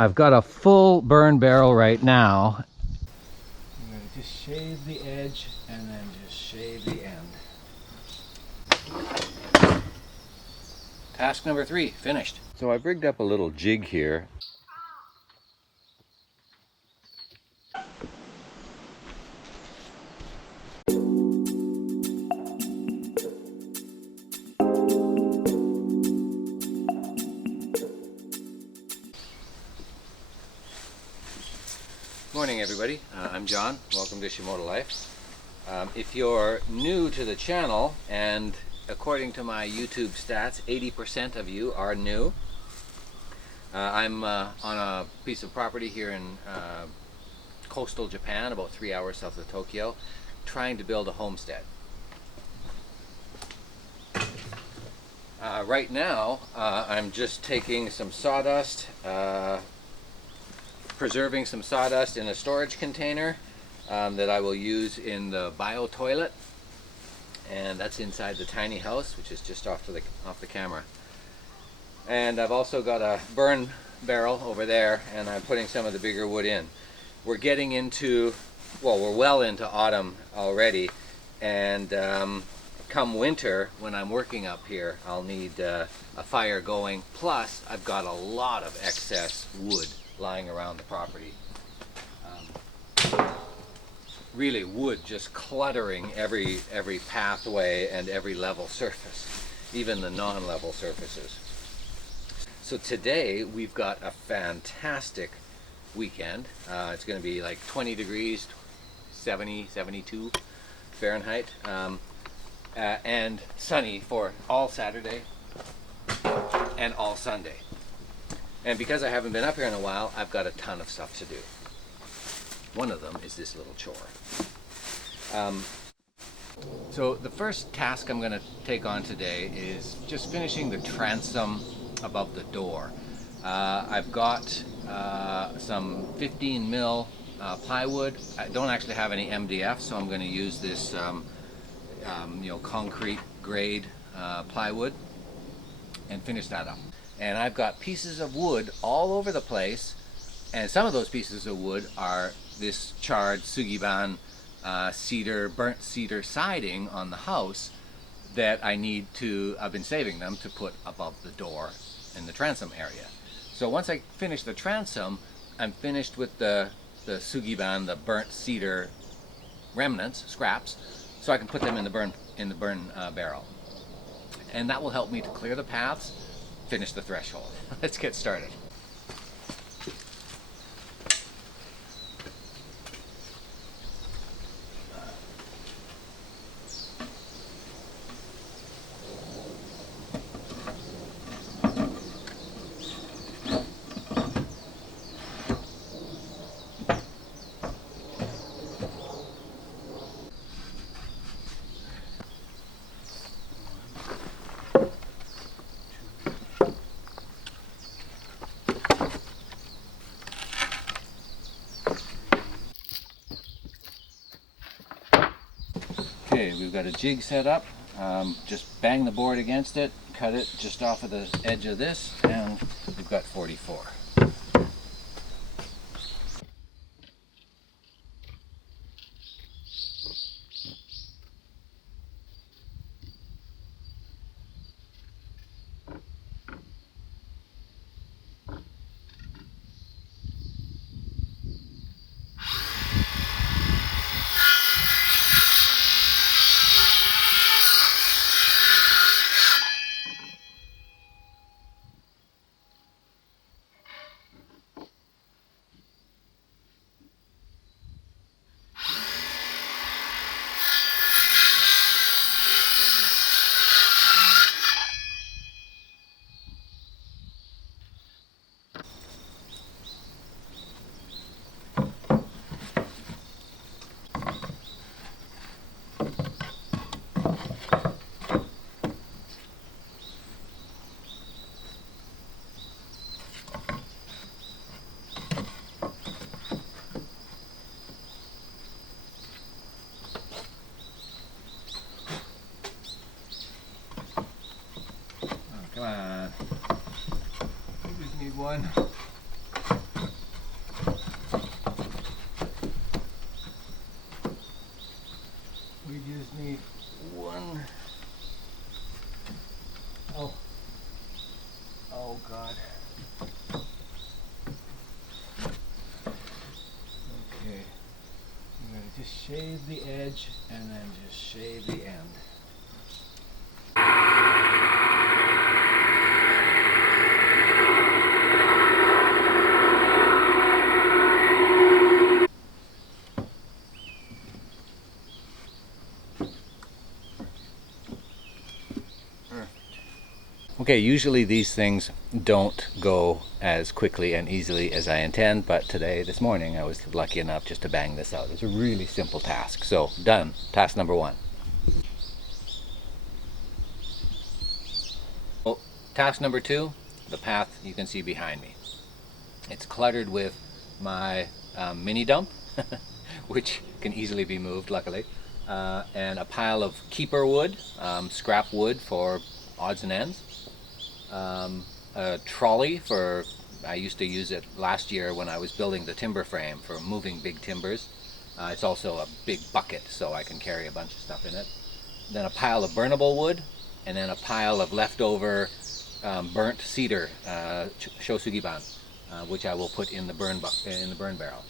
I've got a full burn barrel right now. I'm going to just shave the edge and then just shave the end. Task number 3, finished. So I've rigged up a little jig here. Morning everybody, I'm John. Welcome to Shimoda Life. If you're new to the channel, and according to my YouTube stats, 80% of you are new. I'm on a piece of property here in coastal Japan, about 3 hours south of Tokyo, trying to build a homestead. Right now, I'm just taking some sawdust, preserving some sawdust in a storage container that I will use in the bio toilet, and that's inside the tiny house, which is just off the camera. And I've also got a burn barrel over there, and I'm putting some of the bigger wood in. We're getting into, well, we're well into autumn already, and come winter, when I'm working up here, I'll need a fire going. Plus, I've got a lot of excess wood lying around the property. Really wood just cluttering every pathway and every level surface, even the non-level surfaces. So today we've got a fantastic weekend. It's going to be like 20 degrees, 70, 72 Fahrenheit, and sunny for all Saturday and all Sunday. And because I haven't been up here in a while, I've got a ton of stuff to do. One of them is this little chore. So the first task I'm going to take on today is just finishing the transom above the door. I've got some 15 mil plywood. I don't actually have any MDF, so I'm going to use this concrete grade plywood and finish that up. And I've got pieces of wood all over the place, and some of those pieces of wood are this charred sugiban cedar, burnt cedar siding on the house that I've been saving them to put above the door in the transom area. So once I finish the transom, I'm finished with the sugiban, the burnt cedar remnants, scraps, so I can put them in the burn barrel. And that will help me to clear the paths, finish the threshold. Let's get started. Okay, we've got a jig set up. Just bang the board against it, cut it just off of the edge of this, and we've got 44. Come on. We just need one. shave the edge and then just shave the end. Okay, usually these things don't go as quickly and easily as I intend, but today, this morning, I was lucky enough just to bang this out. It's a really simple task. So, done. Task number 1. Well, task number 2, the path you can see behind me. It's cluttered with my mini dump, which can easily be moved, luckily, and a pile of keeper wood, scrap wood for odds and ends. A trolley for, I used to use it last year when I was building the timber frame for moving big timbers. It's also a big bucket, so I can carry a bunch of stuff in it. Then a pile of burnable wood, and then a pile of leftover burnt cedar, shosugiban, which I will put in the burn barrel.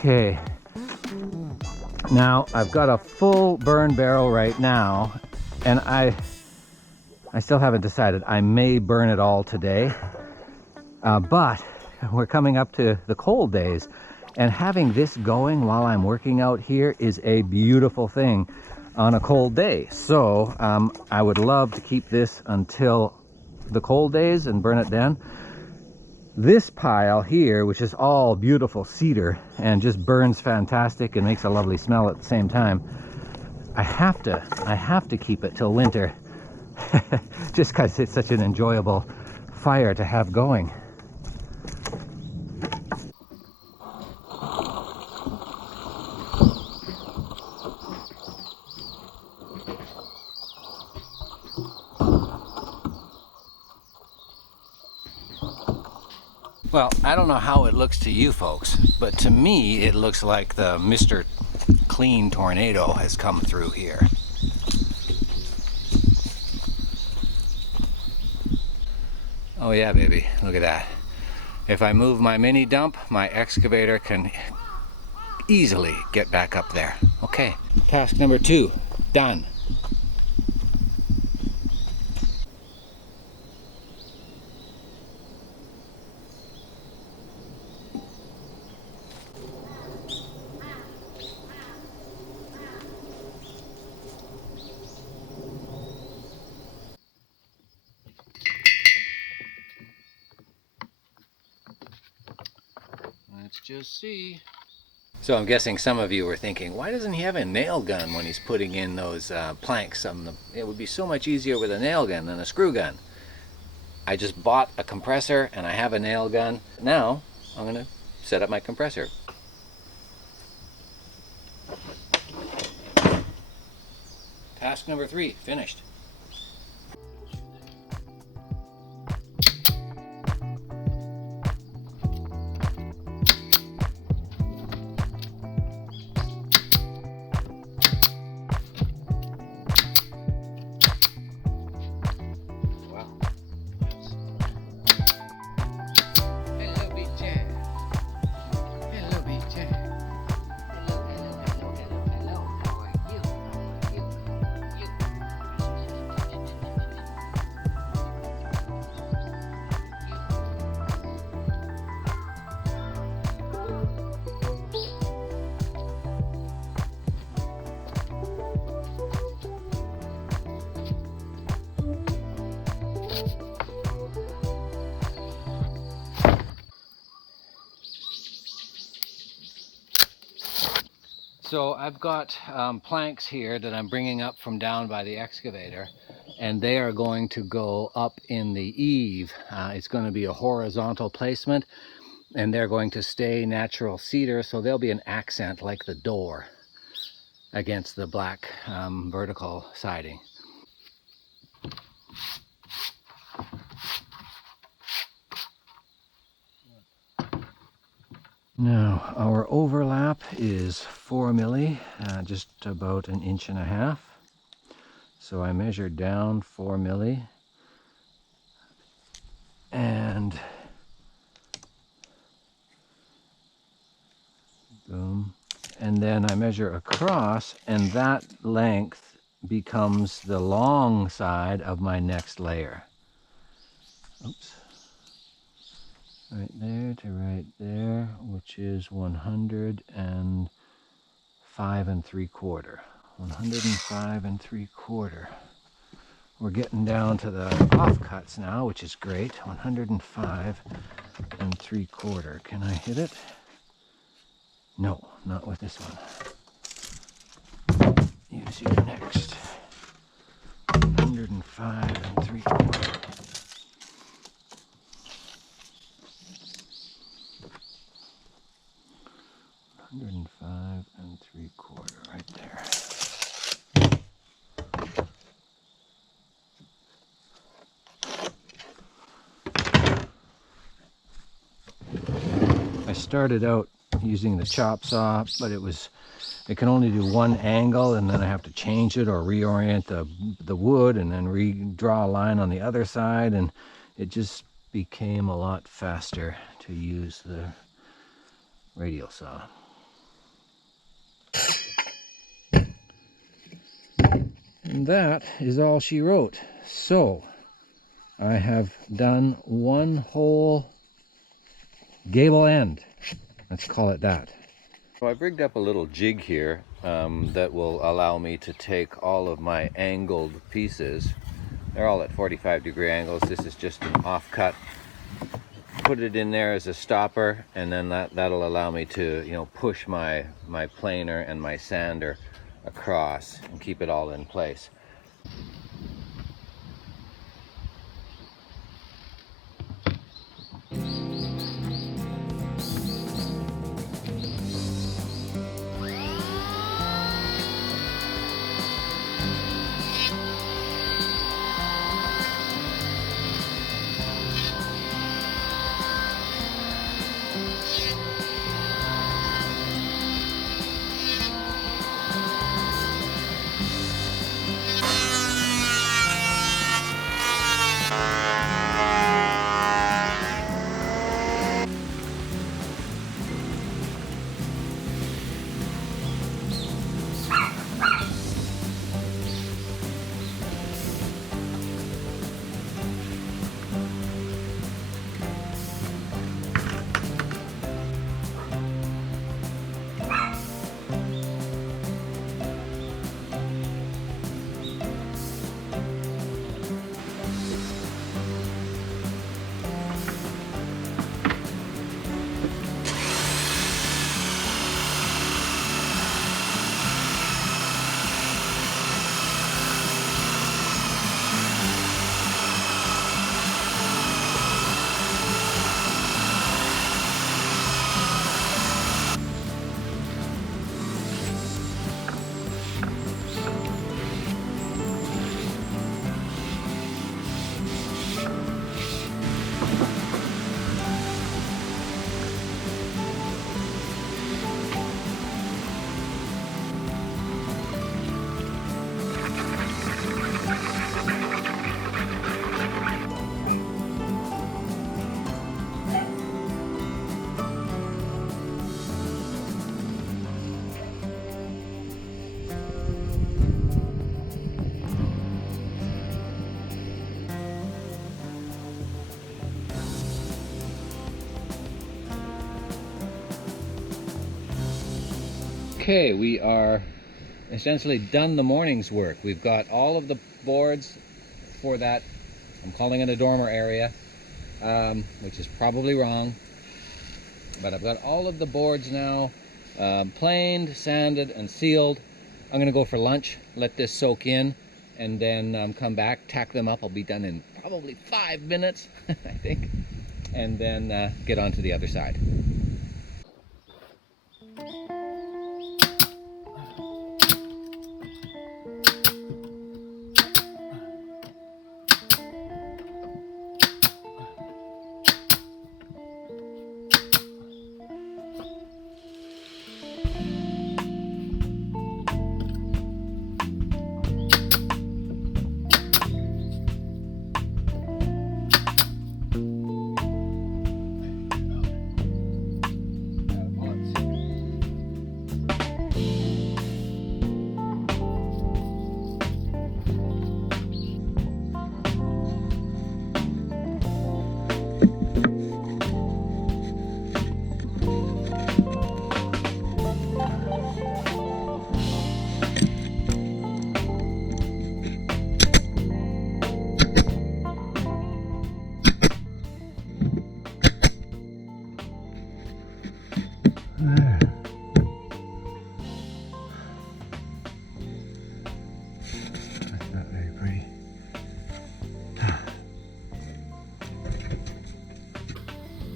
Okay, now I've got a full burn barrel right now, and I still haven't decided. I may burn it all today, but we're coming up to the cold days, and having this going while I'm working out here is a beautiful thing on a cold day. So I would love to keep this until the cold days and burn it then. This pile here, which is all beautiful cedar and just burns fantastic and makes a lovely smell at the same time, I have to keep it till winter just because it's such an enjoyable fire to have going. Well, I don't know how it looks to you folks, but to me it looks like the Mr. Clean tornado has come through here. Oh yeah, baby, look at that. If I move my mini dump, my excavator can easily get back up there. Okay, task number 2, done. Let's just see. So I'm guessing some of you were thinking, why doesn't he have a nail gun when he's putting in those planks? It would be so much easier with a nail gun than a screw gun. I just bought a compressor and I have a nail gun. Now I'm going to set up my compressor. Task number 3, finished. So I've got planks here that I'm bringing up from down by the excavator, and they are going to go up in the eave. It's going to be a horizontal placement, and they're going to stay natural cedar, so they'll be an accent like the door against the black vertical siding. Now our overlap is 4 milli, just about 1.5 inches. So I measured down 4 milli, and boom, and then I measure across, and that length becomes the long side of my next layer. Oops. Right there to right there, which is 105 3/4. 105 3/4. We're getting down to the offcuts now, which is great. 105 3/4. Can I hit it? No, not with this one. Use you next. 105 3/4. 105 3/4 right there. I started out using the chop saw, but it can only do one angle, and then I have to change it or reorient the wood and then redraw a line on the other side, and it just became a lot faster to use the radial saw. And that is all she wrote. So I have done one whole gable end. Let's call it that. So I've rigged up a little jig here that will allow me to take all of my angled pieces. They're all at 45-degree angles. This is just an offcut. Put it in there as a stopper, and then that'll allow me to, push my planer and my sander across and keep it all in place. Okay, we are essentially done the morning's work. We've got all of the boards for that, I'm calling it a dormer area, which is probably wrong, but I've got all of the boards now planed, sanded, and sealed. I'm gonna go for lunch, let this soak in, and then come back, tack them up. I'll be done in probably 5 minutes, I think, and then get on to the other side.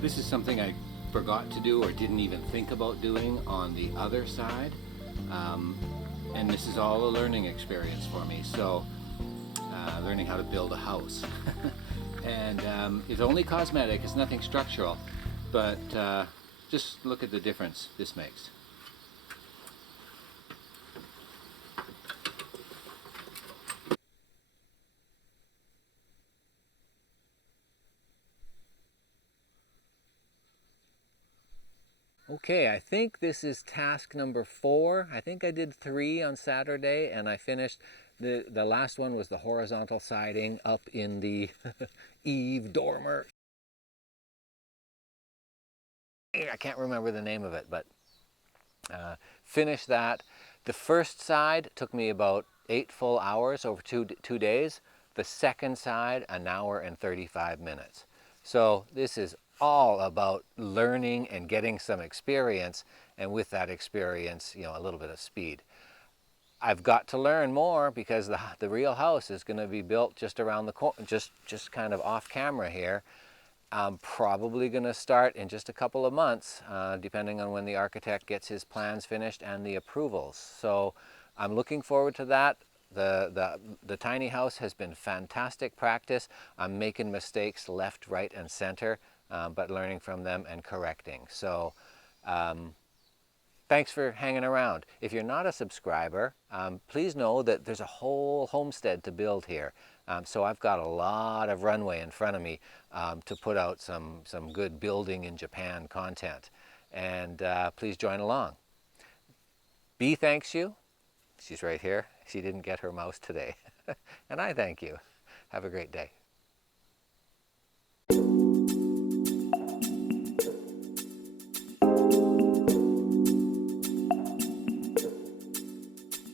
This is something I forgot to do or didn't even think about doing on the other side. And this is all a learning experience for me. So learning how to build a house. And it's only cosmetic, it's nothing structural, but just look at the difference this makes. Okay, I think this is task number 4. I think I did 3 on Saturday, and I finished. The last one was the horizontal siding up in the eave dormer. I can't remember the name of it, but finished that. The first side took me about 8 full hours over two days. The second side, an hour and 35 minutes. So this is all about learning and getting some experience, and with that experience, you know, a little bit of speed. I've got to learn more because the real house is going to be built just around the corner, just kind of off camera here. I'm probably going to start in just a couple of months, depending on when the architect gets his plans finished and the approvals. So I'm looking forward to that. The tiny house has been fantastic practice. I'm making mistakes left, right, and center, but learning from them and correcting. So thanks for hanging around. If you're not a subscriber, please know that there's a whole homestead to build here. So I've got a lot of runway in front of me to put out some good building in Japan content. And please join along. Bee thanks you. She's right here. She didn't get her mouse today. And I thank you. Have a great day.